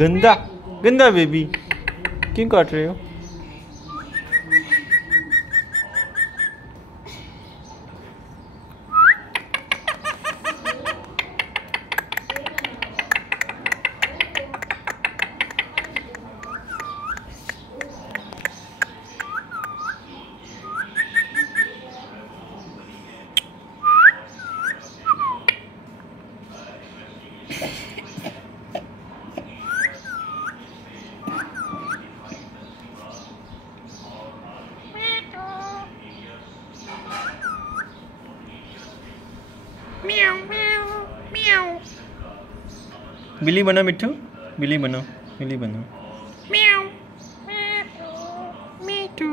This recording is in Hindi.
गंदा गंदा बेबी, क्यों काट रहे हो? बिल्ली बनो मिट्ठू, बिल्ली बनो, बिल्ली बनो। म्याऊ मिट्ठू मिट्ठू।